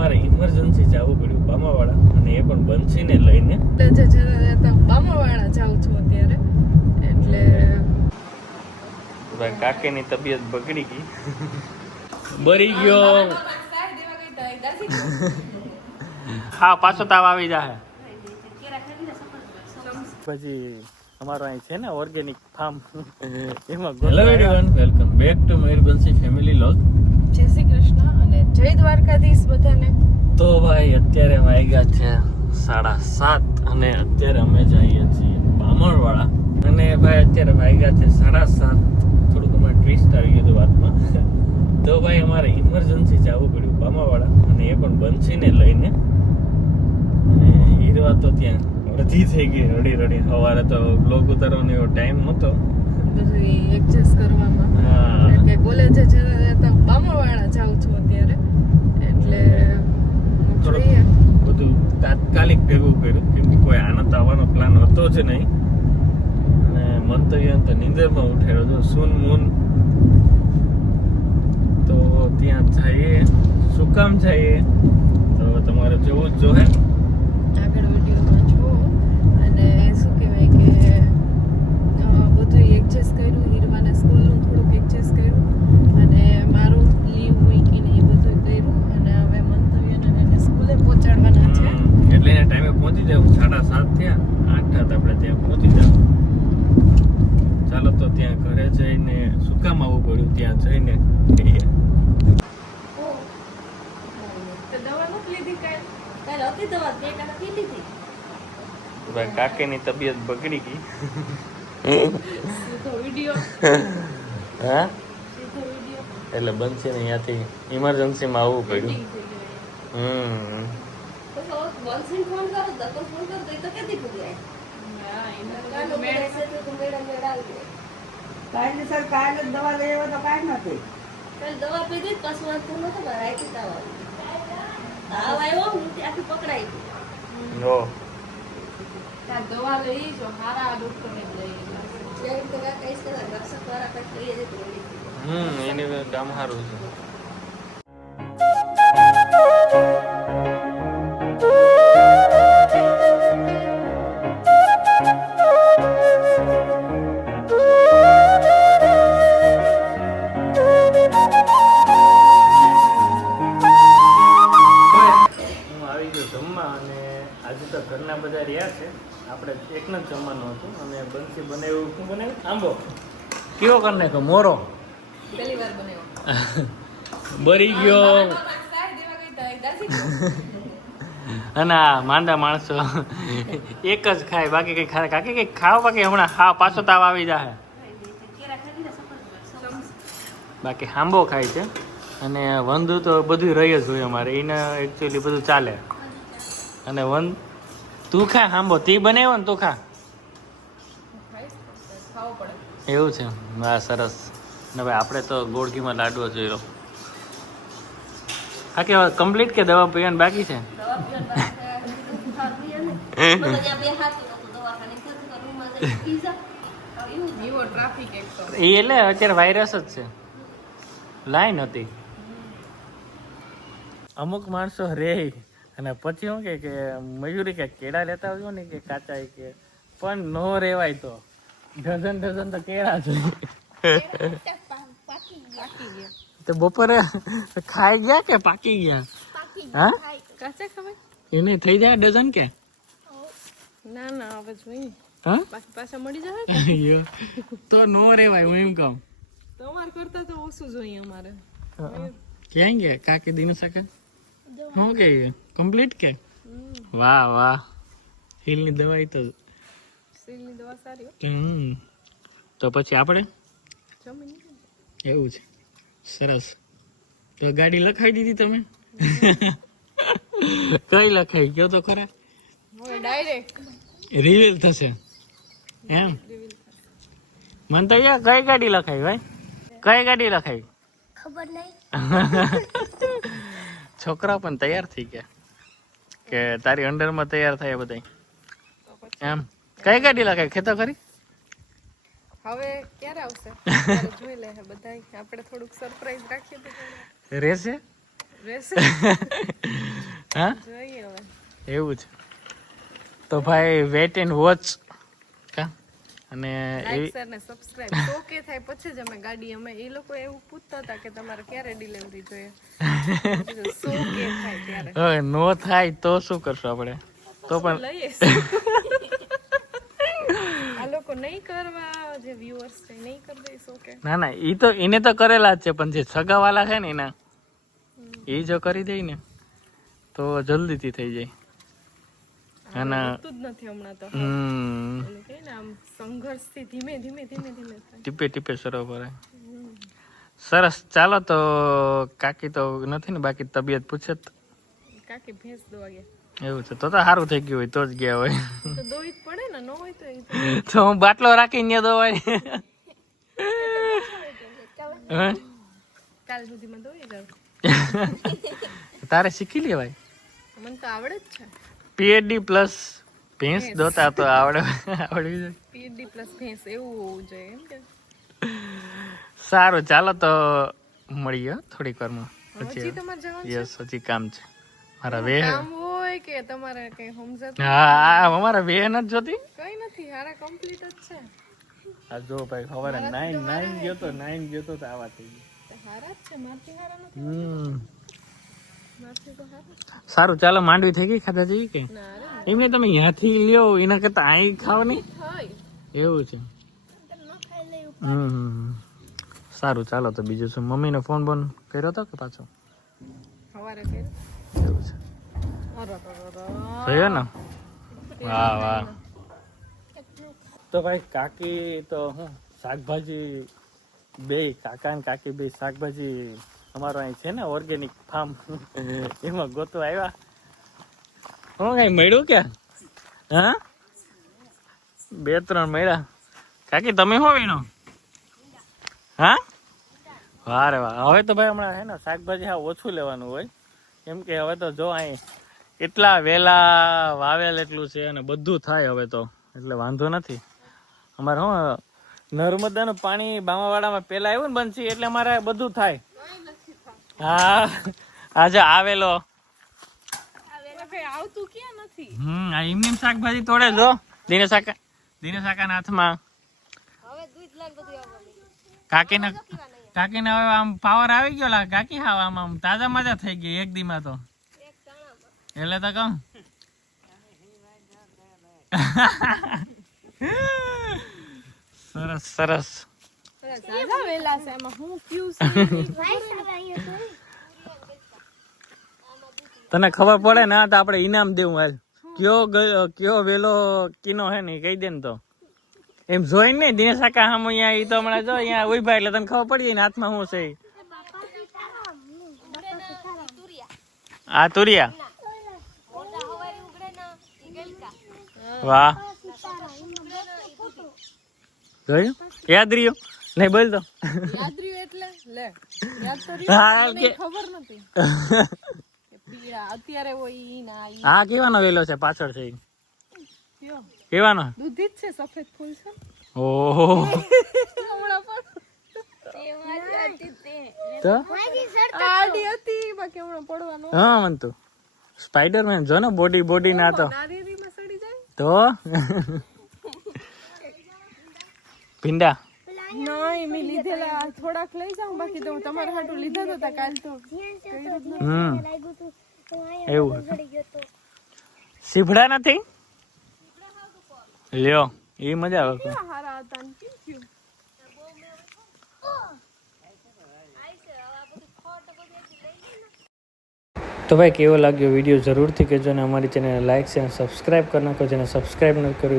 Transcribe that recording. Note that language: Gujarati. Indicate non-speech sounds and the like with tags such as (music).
અમારે ઇમરજન્સી જવું પડ્યું બામાવાળા અને એ પણ બંસીને લઈને. બામાવાળા જાઉં છું અત્યારે એટલે ભાઈ કાકીની તબિયત બગડી ગઈ. બરી ગયો. હા પાછો તાવ આવી જાય પછી અમારો અહીં છે ને ઓર્ગેનિક ફાર્મ એમાં hello everyone welcome back to Mayurbansi family log જય શ્રી કૃષ્ણ અને જય દ્વારકાધીશ બધાને. તો ભાઈ અત્યારે વાગ્યા છે સાડા સાત અને અત્યારે અમે જઈએ છીએ બામણવાળા અને ભાઈ અત્યારે વાગ્યા છે સાડા સાત. થોડુંક અમારે ટ્વિસ્ટ આવી ગયું વાતમાં. તો ભાઈ અમારે ઇમરજન્સી જવું પડ્યું બામાવાળા અને એ પણ બંસીને લઈને. અને હીરવા તો ત્યાં અડધી થઈ ગઈ રડી રડી. સવારે તો બ્લોગ ઉતારવાનો એવો ટાઈમ નહોતો. બધું એડજસ્ટ કરવામાં. હા. એટલે કોલેજે જતા જતા બામાવાળા જાઉં છું અત્યારે એટલે થોડુંક જોઈએ બધું તાત્કાલિક ભેગું કર્યું, કેમ કે કોઈ આનંદ આવવાનો પ્લાન હતો જ નહીં. અને મંતવ્ય તો નીંદરમાં ઉઠેલો છો સૂન મૂન. તો ત્યાં જઈએ. શું કામ જઈએ? તો તમારે જોવું જ જોહે આગળ વિડીયોમાં જુઓ અને શું કહેવાય કે અ, બધું એડજસ્ટ કર્યું હીરવાના સ્કૂલનું થોડુંક એડજસ્ટ કર્યું અને મારું લીવ મૂકીને એ બધું કર્યું અને હવે મંતવ્યને એને સ્કૂલે પહોંચાડવાના છે હમ, એટલે એના ટાઈમે પહોંચી જાવ સાડા સાત થયા આઠ હતા આપણે ત્યાં પહોંચી જાવ ચાલો તો ત્યાં ઘરે જઈને શું કામ આવવું પડ્યું? ત્યાં જઈને ભાઈ કાકીની તબિયત બગડી ગઈ. હા? એટલે બનશે ને અહીંયાથી. ઇમરજન્સીમાં આવવું પડ્યું. હમ. કાયદેસર કાલે જ દવા લઈ આવ્યો તો કાંઈ નથી. કાલે દવા પીધી કશું વાંધો નતો બહાર આવી તાવ તાવ આવ્યો હું ત્યાંથી પકડાઈ ગઈ. ત્યાં દવા લઈ ડોક્ટરને જ હમ એને ગામ સારું છે. કેવો કરને કે મોરો? બરી ગયો. અને આ માંદા માણસો એક જ ખાય બાકી કઈ ખાય કાકી કઈ ખાવ? બાકી હમણાં હા પાછો તાવ આવી જાય બાકી હાંબો ખાય છે. અને વંદુ તો બધું રહી જ હોય અમારે. એને એકચ્યુઅલી બધું ચાલે. અને વન તું ખા હાંબો? તે બનાવ્યો ને તું ખા. એવું છે. હા સરસ. ને ભાઈ આપણે તો ગોળકીમાં લાડવો જોઈ લો હા કે કમ્પ્લીટ કે દવા પીવાનું બાકી છે? એ એટલે અત્યારે વાયરસ જ છે. લાઈન હતી. અમુક માણસો રે અને પછી શું કે કે મયુરી કે કેળા લેતા આવજો ને કે કાચા એ કે પણ નો રેવાય તો. ડઝન ડઝન તો કેળા છે. તો બપોરે ખાઈ ગયા કે પાકી ગયા? હા? કાચા ખવાય એને થઈ જાય ડઝન કે? ના ના હવે જોઈએ. હા? પાછા પાછા મળી જાય. તો નો રેવાય હું એમ કહું. તમારે કરતા તો ઓછું જોઈએ અમારે. ક્યાં ગયા? કાકી દિનો સાકા શું કે કમ્પ્લીટ કે? વાહ વાહ. હિલની દવાઈ તો સીલની દવા સારી હમ. તો પછી આપણે? એવું છે. સરસ. તો ગાડી લખાવી દીધી તમે? કઈ લખાઈ? ગયો તો ખરા? ડાયરેક્ટ રિવીલ થશે. એમ? મને તો યાર કઈ ગાડી લખાઈ ભાઈ? કઈ ગાડી લખાઈ? ખબર નહીં. (laughs) છોકરા પણ તૈયાર થઈ ગયા કે તારી અંડરમાં તૈયાર થાય બધા એમ? કઈ ગાડી લાગે? ખેતો કરી? હવે ક્યારે આવશે? (laughs) જોઈ લે બધા આપણે થોડુંક સરપ્રાઈઝ રાખીએ તો રહેશે? રહેશે? (laughs) હા? જોઈએ હવે. એવું છે. તો ભાઈ વેટ એન્ડ વોચ કા? અને લાઈક શેર ને સબસ્ક્રાઇબ તો કે થાય. પછી જ અમે ગાડી અમે એ લોકો એવું પૂછતા હતા કે તમારે ક્યારે ડિલિવરી જોઈએ. (laughs) સો કે થાય ત્યારે. હવે નો થાય તો શું કરશું આપણે? તો પણ લઈએ? લોકો નહીં કરવા જે વ્યુઅર્સ છે નહીં કરી દે સો ના ના ઈ તો એને તો કરેલા જ છે પણ જે સગાવાલા છે ને એના એ જો કરી દે ને. તો જલ્દીથી થઈ જાય. નથી હમણાં તો. હમ. આમ સંઘર્ષથી ધીમે ધીમે ધીમે ધીમે ટીપે ટીપે સરોવર સરસ. ચાલો તો કાકી તો નથી ને બાકી તબિયત પૂછે કાકી ભેંસ દોવા ગયા એવું છે. તો તો સારું થઈ ગયું હોય તો જ ગયા હોય. તો દોઈ પડે ને નો હોય તો તો હું બાટલો રાખીને ત્યાં દોવાય? કાલ સુધીમાં દોઈ જાવ તારે શીખી લેવાય? મને તો આવડે જ છે. પીએચડી પ્લસ ભેંસ દોતા તો આવડે આવડવી જાય પીએડી પ્લસ ભેંસ એવું હોવું જોઈએ એમ કે. સારું ચાલો તો મળીએ થોડીક વારમાં. પછી તમારે જવાનું યસ હજી કામ છે. મારા વેહ કામ હોય કે તમારે કઈ સમજાતું હા અમારા વેહ નથી જોતી? કઈ નથી હારા કમ્પ્લીટ જ છે. આ જો ભાઈ ખબર નાઈન નાઈન ગયો તો નાઈન ગયો તો આવા થઈ હારા જ છે મારથી હારા નથી હમ. મારથી તો હારા જ. સારું ચાલો માંડવી થઈ ગઈ ખાધા જેવી કે? એમને તમે ત્યાંથી લ્યો એના કરતા અહીં ખાવ નહીં એવું છે. હમ હમ. સારું ચાલો તો બીજું શું? મમ્મીને ફોન બોન કર્યો હતો કે પાછો? સવારે કે એવું છે. થયો ને? વાહ વાહ. તો ભાઈ, કાકી તો હું, શાકભાજી બે, કાકા ને કાકી બે, શાકભાજી અમારો અહીં છે ને ઓર્ગેનિક ફાર્મ એમાં ગોતવા આવ્યા. હું કઈ મળ્યું કે હા? બે, ત્રણ મળ્યા. કાકી, તમે શું વીણો હા? વારે વાહ. હવે તો ભાઈ હમણાં હે ને, શાકભાજી હા ઓછું લેવાનું હોય. કેમ કે હવે તો જો અહીં એટલા વેલા વાવેલ એટલું છે અને બધું થાય હવે તો. એટલે વાંધો નથી. અમારે શું નર્મદાનું પાણી બામાવાડામાં પેલા આવ્યું ને બનશે એટલે અમારે બધું થાય. હા, આજે આવેલો. હમ, આ એમની શાકભાજી તોડે જો. દિને શાકા, દિને શાકાના હાથમાં. કાકીના કાકીના હવે આમ પાવર આવી ગયો કાકી હા આમ આમ તાજા મજા થઈ ગઈ એક દીમાં તો. એટલે તો કહું. સરસ. સરસ. સારા વેલા છે એમાં હું કયું તને ખબર પડે ને તો આપણે ઇનામ દેવું હાલ. કયો કયો વેલો કિનો હે ને કહી દે ને તો. એમ જોઈ ને દિનેશ કાકા હમ અહીંયા ઈ તો હમણાં જો અહીંયા ઊભા એટલે તને ખબર પડી જાય ને હાથમાં શું છે. આ તુરિયા. વાહ. જોયું? યાદ રહ્યું? નહીં બોલ તો. યાદ રહ્યું એટલે? લે યાદ તો રહ્યું હા, ખબર નથી. પીળા અત્યારે હોય ઈ ના ઈ. આ કેવાનો વેલો છે પાછળ છે કયો? કેવાનો? દૂધી જ છે સફેદ ફૂલ છે. ઓહો. હમણાં પણ. સ્પાઈડરમેન જો ને બોડી બોડી ના તો. તો? ભીંડા? નહીં મેં લીધેલા. થોડાક લઈ જાઉં બાકી તો તમારા હાટું લીધા તો હતા કાલ તો. હમ. એવું સીભડા નથી? લ્યો એ મજા આવે છે. હારા હતા ને કેમ થયું તો ભાઈ, કેવો લાગ્યો વીડિયો? જરૂરથી કહેજો અને અમારી ચેનલ લાઇક છે અને સબસ્ક્રાઈબ કરી નાખો, જેને સબસ્ક્રાઈબ ન કર્યું